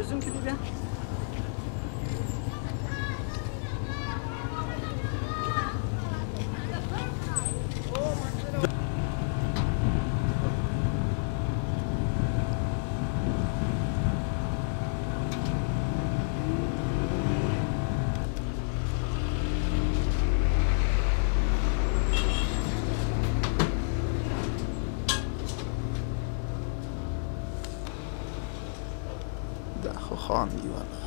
سوځونکي دي بیا خواندی والا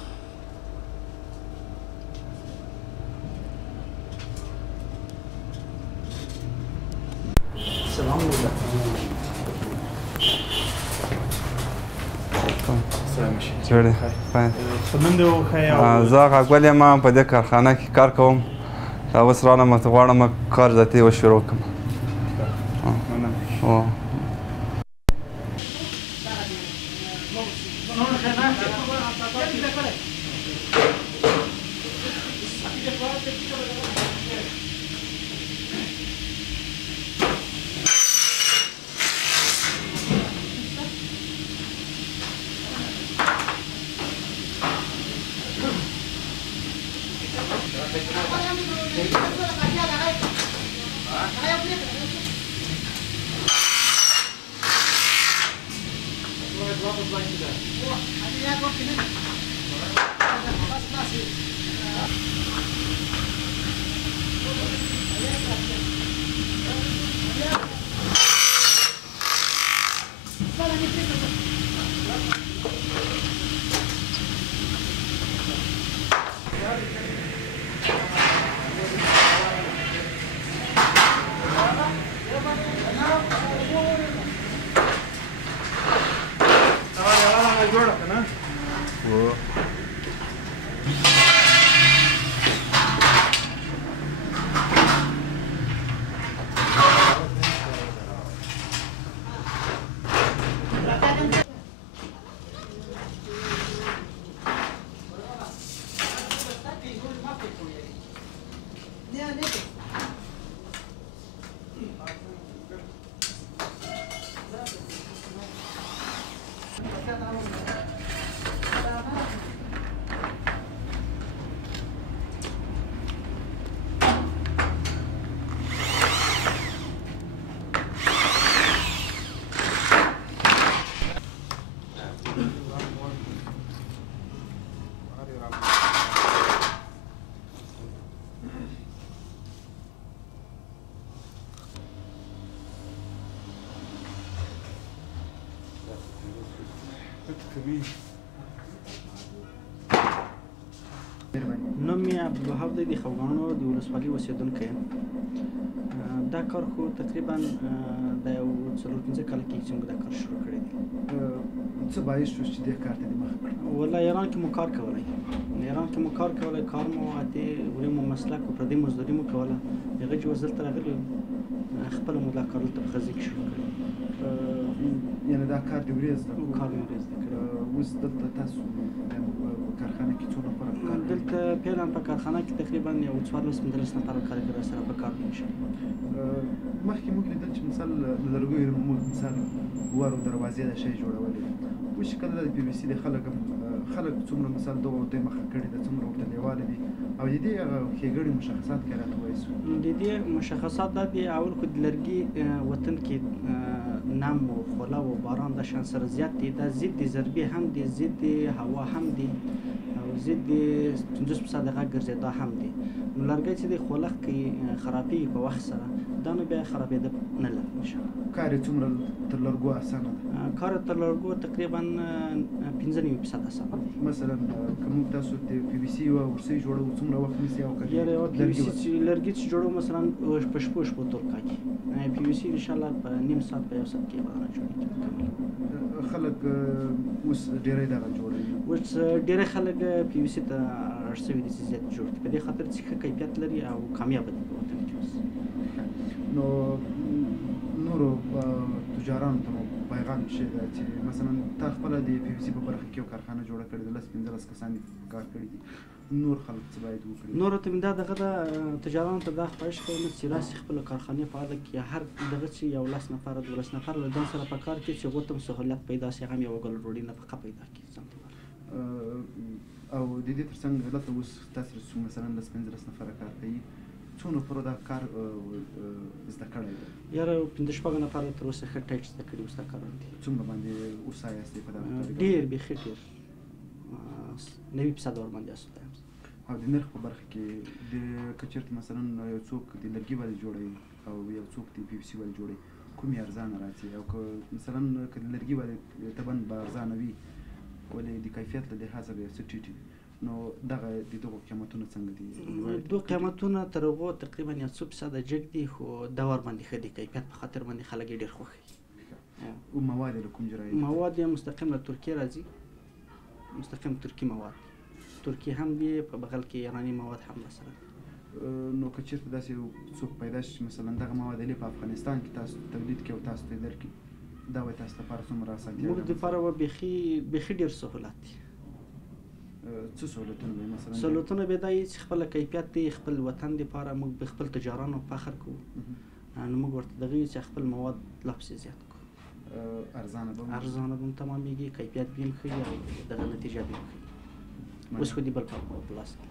سلام علیکم جوړ دی نوم دې وښایه زه غاګول یم په دې کارخانه کې کار کوم دا اوس رالم غواړم کار ذاتي وشروع کړم نوم مې عبدالوهاب دی د خوګاڼو د ولسوالۍ اوسېدونکی یم دا کار خو تقریبا د یو 4-5 کاله کېږي چې موږ دا کار شروع کړی دی څه باعث شو چې دې کار ته دې مخه کړه والله ایران کې مو کار کولی کار مو اتې ورې مو مسلک و پردۍ مزدوري مو کوله هغه چې اوس دلته راغلي خپله مو دا کار دلته په غزې کې شروع کړی یعنې دا کار دې ورې زده کار مې ورې زده کړی اوس دلته تاسو کارخانه کې څو نفره په کار دلته فعلا په کارخانه کې تقریبا یو 14-15 نفره کارګر سره په کار دي مخکې موږ لیدل چې مثال له لرګیو موږ مثال وارو دروازې دا شی جوړولې اوس چې کله د پی وي سي د خلک څومره مثال دغه ورته مخه کړې ده څومره ورته لیواله دي او د دې هغه ښېګړې مشخصات که راته ووایسو د دې مشخصات دا دي اول خو د لرګي وطن کې نم و خوله و باران د شان سره زیات دي دا ضد ضربې هم دي ضد هوا هم دي او ضد 50% غږ ګرځېدا هم دي نو لرګی چې د خولخ کې خرابېږي په وخت سره دا نو بیا خرابېده نه لري کار یې څومره تر لرګو اسانه ده کار تر لرګو تقریبا 15% اسانه دی مثلا که موږ تاسو د پی وي سي یوه ورسۍ جوړوو څومره وخت نیسي او که لرګي چې جوړوو مثلا په شپو تور کاږي پی وي سي انشاءالله په نیم ساعت په 1 ساعت کې به جوړېږي خلک اوس ډېری دغه جوړوي اوس ډېری خلک پی وي سي ته اړ شوي دي چې زیات جوړ کړي په دې خاطر چې ښه کیفیت لري او کامیابه دي په وطن کې اوس نو نورو تجارانو ته مو پیغام څه دی چې مثلا تا خپله د پی وي سي په برخه کې یو کارخانه جوړه کړې ده 10-15 کسان کار کړي دي نور خلک څه باید وکړي نورو ته مې دا دغه د تجارانو ته دا خواهش کوم چې راسي خپله کارخانې فعاله کړي هر دغه چې یو 10 نفره 12 نفره له ځان سره په کار کې چې هغو ته هم سهولت پیدا شي هغه هم یوه ګل ډوډۍ نفقه پیدا کړي او د دې ترڅنګ دلته اوس تاسو چې مثلا 15 نفره کار کوي څونه پوره دا کار زده کړی دی؟ یاره 15 نفره تر اوسه ښه ټایټ زده کړي اوس دا کارونه دي. څومره باندې هوسا یاستئ په دغه کار؟ ډېر بیخي ډېر 90% ورباندې اسوده یم. او د نرخ په برخه کې که چېرته مثلا یو څوک د لرګي والي جوړوي او یو څوک د PVC والي جوړوي کومې ارزانه راځي؟ او که مثلا که د لرګي والي طبعا به ارزانه وي ولې د کیفیت له لحاظه به یو څه ټیټ وي، نو دغه د دغو قیمتونه څنګه دي؟ دو قیمتونه تر هغو تقریبا 100% جګ دي، خو دا ورباندې ښه دي، کیفیت په خاطر باندې خلک یې ډېر خوښوي. او مواد یې له کوم ځای راځي؟ مواد یې مستقیم له ترکیې راځي، مستقیم ترکي مواد. ترکي هم دي، په بغل کې ایراني مواد هم راسره دي. نو که چېرته داسې یو څوک پیدا شي چې مثلا دغه مواد یې په افغانستان کې تاسو تولید کړي او تاسو ته یې درکړي، دا به تاسو لپاره څومره اسانتیا؟ موږ دپاره به بیخي ډېر سهولت دي. څه سهولتونه به مثلا؟ سهولتونه به دا وي چې خپله کیفیت دی، خپل وطن دپاره موږ به خپل تجارانو فخر کوو، نو موږ ورته دغه وي چې خپل مواد لا پسې زیات کړو. ارزانه به هم تمامېږي، کیفیت به هم ښه وي او دغه نتیجه به هم ښه وي. اوس خو دې بل کار په لاس کې.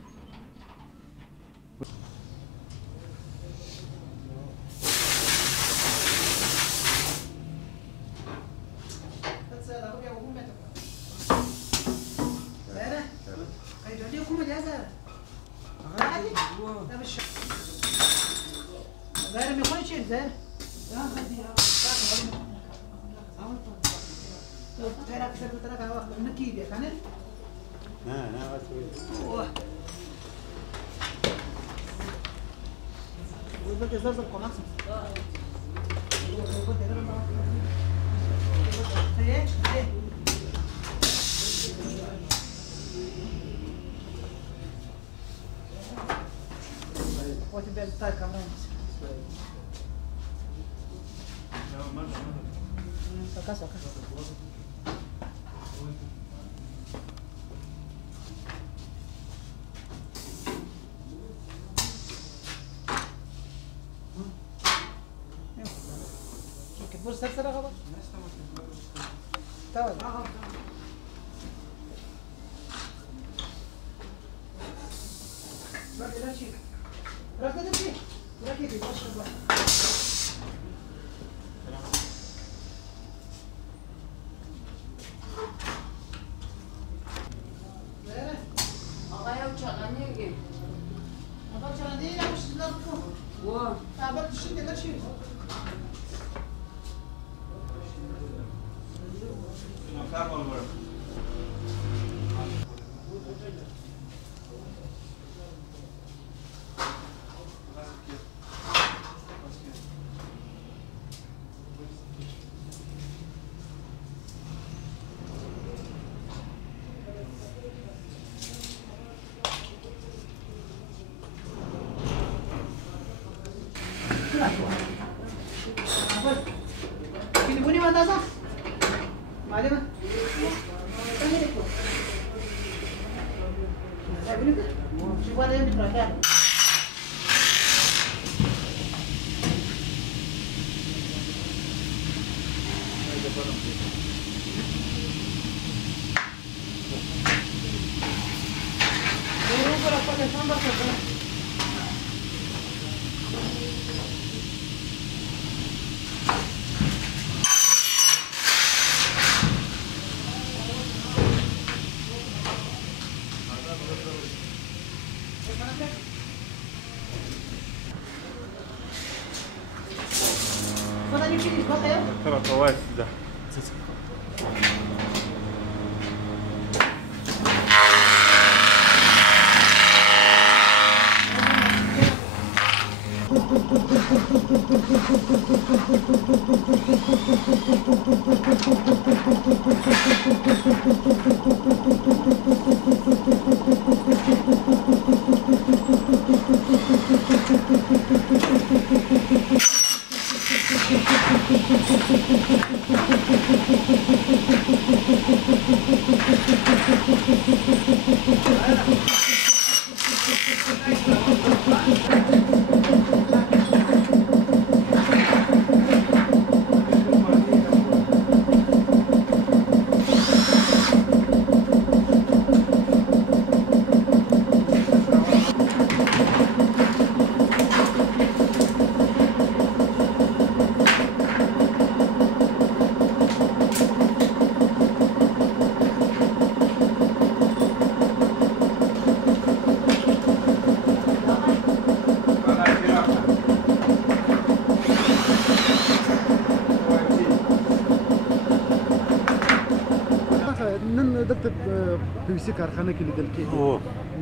پی وي سي کارخانه کې لیدل کېږي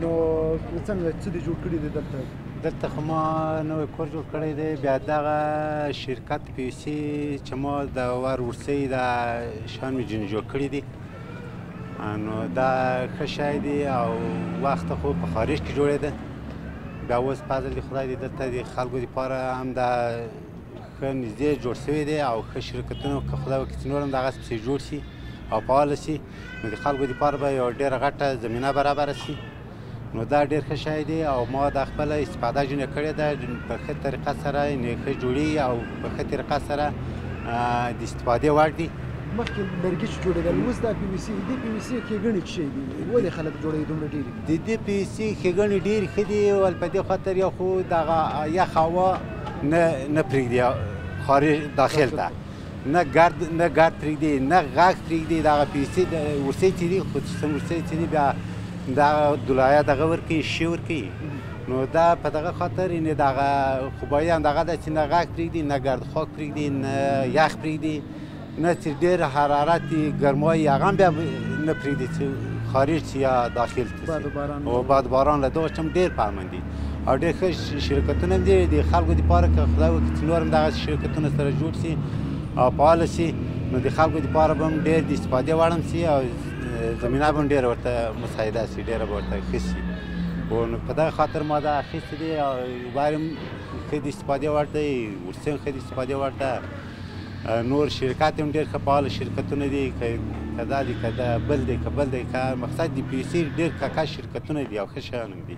نو څنګه څه دې جوړ کړي دي دلته خو ما نوی کور جوړ کړی دی بیا دغه شرکت پی وي سي چې ما د ورسۍ د شیان مې ځینې جوړ کړي دي نو دا ښه شی دی او وخت خو په خارج کې جوړېده بیا اوس فضل د خدای دی دلته د خلکو دپاره هم دا ښه نږدې جوړ شوی دی او ښه شرکتونه که خدای وکړي چې نور هم دغسې پسې جوړ شي او فعاله شي نو د خلکو دپاره به یوه ډېره غټه زمینه برابره شي نو دا ډېر ښه شی دی او ما دا خپله استفاده ځینې کړې ده په ښه طریقه سره یعنې ښه جوړي او په ښه طریقه سره د استفادې وړ دي مخکې لرګي چې جوړېدل اوس دا پی وي سي دې پی وي سي ښېګڼې څه شی دي ولې خلک جوړوي دومره ډېرې د دې پی وي سي ښېګڼې ډېرې ښه دي ول په دې خاطر یو خو دغه یخ هوا نه پرېږدي خارج داخل ته نه ګرد پرېږدي نه غږ پرېږدي دغه پی وي سي ورسۍ چې دي خصوصا ورسۍ چې دي بیا دغه دلایه دغه ورکوي شي ورکوي نو دا په دغه خاطر یعنې دغه خوبایي هم دغه ده چې نه غږ پرېږدي نه ګرد خاک پرېږدي نه یخ پرېږدي نه چې ډېر حرارت ګرمایي هغه هم بیا نه پرېږدي چې خارج شي یا داخل ته او باد باران له دغه هم ډېر پامن دي او ډېر ښه شرکتونه هم دي د خلکو دپاره که خدای وکړي چې نور هم دغسې شرکتونه سره جوړ شي او فعاله شي نو د خلکو دپاره به هم ډېر د استفادې وړ هم شي او زمینه به هم ډېره ورته مساعده شي ډېره به ورته ښه شي نو په دغه خاطر ما دا اخیستی دی او باید هم ښه د استفادې وړ دی ورسۍ هم ښه د استفادې وړ ده نور شرکات هم ډېر ښه فعاله شرکتونه دي که دا دي که دا بل دی که بل دی که مقصد د پی وي سي ډېر کاکا شرکتونه دي او ښه شیان هم دي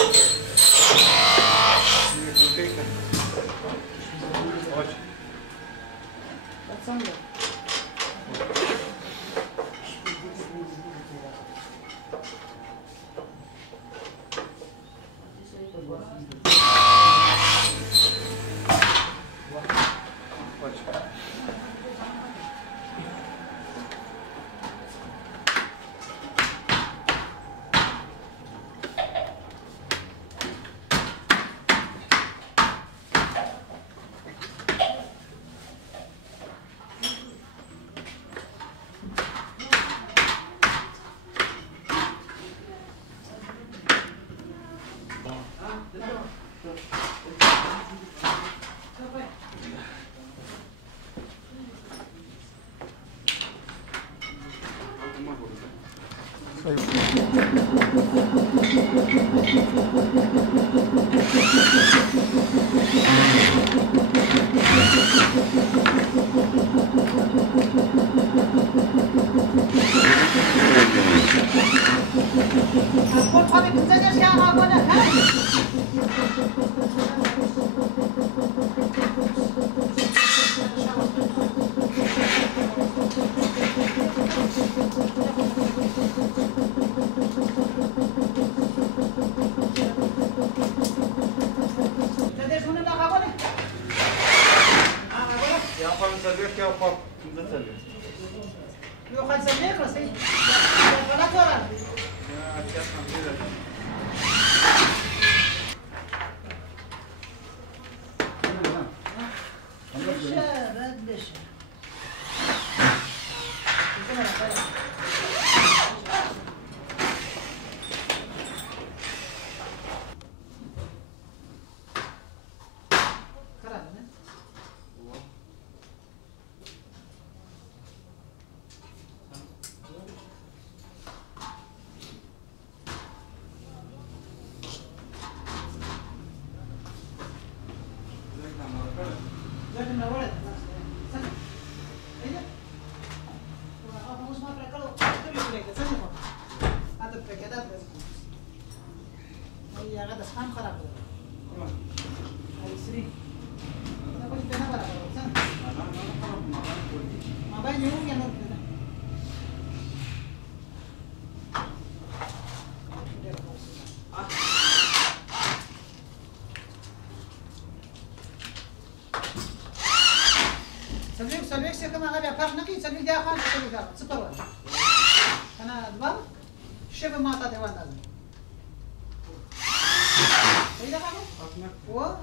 Thank you. څنګه سلويك سيكون غادي عقاش نقي سلويك داخل سلويك داخل صفر واحد انا دبر الشبه ما عطاتي واحد لازم اذا قالوا هو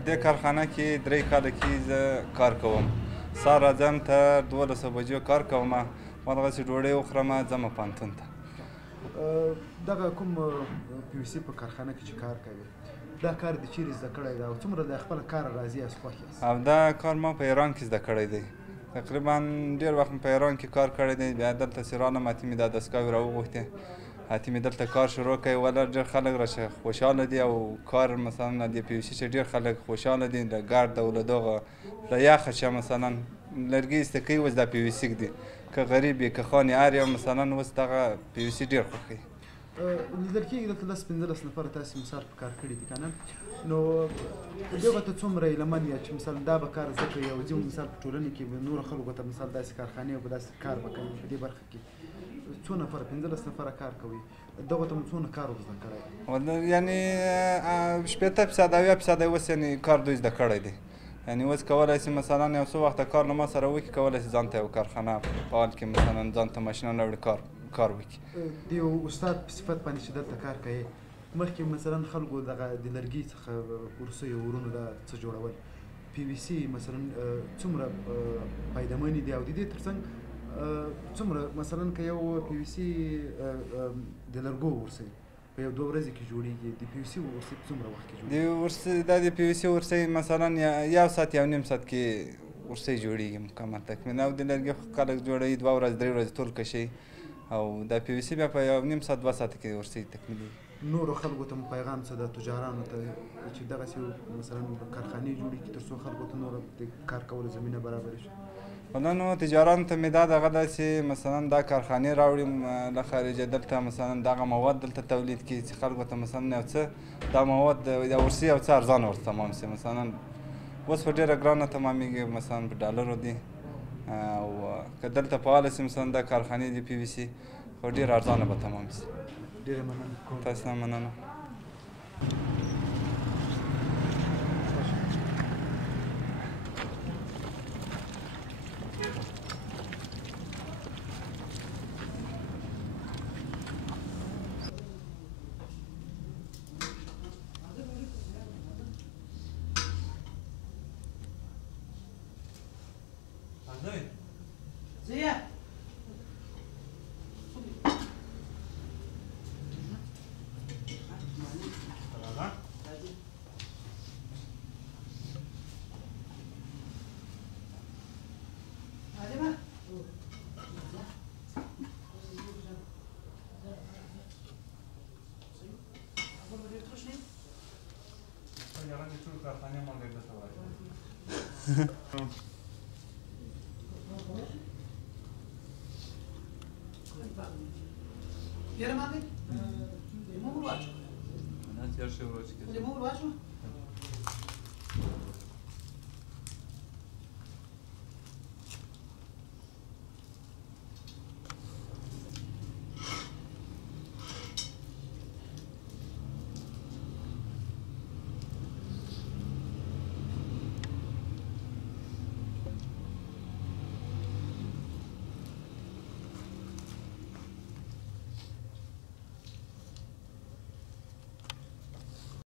په دې کارخانه کې 3 کاله کې زه کار کوم. سهار راځم تر 12 بجو کار کوم، ما دغسې ډوډۍ وخورم ځم پوهنتون ته. دغه کوم پی وي سي په کارخانه کې چې کار کوي دا کار د چیرې زده کړی دی او څومره د خپل کار راضي یاست خوښ یاست؟ او دا کار ما په ایران کې زده کړی دی. تقریبا ډېر وخت په ایران کې کار کړی دی. بیا دلته چې رانم اتې مې دا دستګاوې راوغوښتې، اتې مې دلته کار شروع کړی. ولا ډېر خلک راشه خوشحاله دي او کار مثلا د پی وي سي چې ډېر خلک خوشحاله دي له ګرد او له دغه له یخه چې مثلا لرګي ایسته کوي اوس دا پی وي سي ږدي. که غریب یې که خان یار یې مثلا اوس دغه پی وي سي ډېر خوښوي. لیدل کېږي دلته 10-15 نفره تاسې مثال په کار کړي دي که نه، نو دغه ته څومره هیلهمن یاست چې مثال دا به کار زده کوي او ځینې مثال په ټولنې کې نورو خلکو ته مثال داسې کارخانې او داسې کار به کوي په دې برخه کې څو نفره 15 نفره کار کوي دغه ته څونه کار زده کړی؟ یعنې 80% 80% اوس یعنې کار دوی زده کړی دی. یعنې اوس کولی شي مثلا یو څو وخته کار له ما سره وکړي، کولی شي ځان ته یو کارخانه په حال کې مثلا ځان ته ماشینونه راوړي کار وکړي. د یو استاد په صفت باندې چې دلته کار کوي مخکې مثلا خلکو دغه د لرګي څخه ورسیو ورونو دا څه جوړول پی وي سي مثلا څومره فایدهمنې دي او د دې ترڅنګ څومره مثلا که یو پی وي سي د لرګو ورسۍ په یو 2 ورځې کې جوړېږي د پی وي سي ورسۍ په څومره وخت کې جوړېږي؟ دا د پی وي سي ورسۍ مثلا 1 ساعت 1.5 ساعت کې ورسۍ جوړېږي مکمل تکمیل. او د لرګي خلک جوړوي 2 ورځې 3 ورځې ټول کشي او دا پی وي سي بیا په 1.5 ساعت 2 ساعت کې ورسۍ تکمیلېږي. نورو خلکو ته پیغام څه د تجارانو ته چې دغسې مثلا کارخانې جوړې کړي تر څو خلکو ته نور د کار کولو زمینه برابره شي؟ والله نو تجارانو ته مې دا دغه ده چې مثلا دا کارخانې راوړي له خارجه دلته مثلا دغه مواد دلته تولید کړي چې خلکو ته مثلا یو څه دا مواد د ورسي یو څه ارزانه ورته تمام شي. مثلا اوس خو ډېره ګرانه تمامېږي مثلا په ډالرو دي او که دلته فعاله شي مثلا دا کارخانې د پی وي سي خو ډېره ارزانه به تمام شي. ډېره مننه. تاسو هم مننه. زياد Iar mami? Limon urbacio. Limon urbacio?